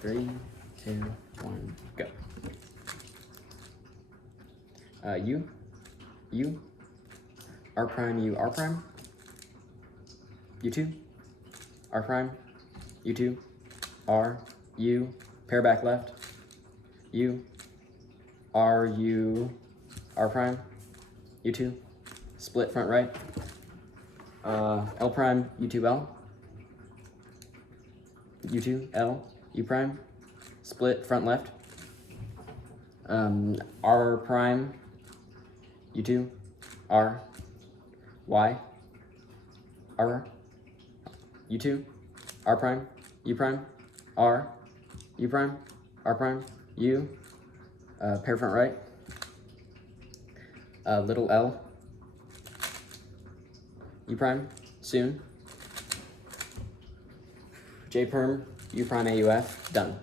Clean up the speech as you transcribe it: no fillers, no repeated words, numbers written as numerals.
3, 2, 1, go. U, R prime, U, R prime, U2, R prime, U2, R, U, pair back left, U, R, U, R prime, U2, split front right, L prime, U2, L, U2, L, U prime, split front left, R prime, U2, R, Y, R, U2, R prime, U prime, R, U prime, R prime, U, pair front right, little L, U prime, soon, J perm, U prime AUF, done.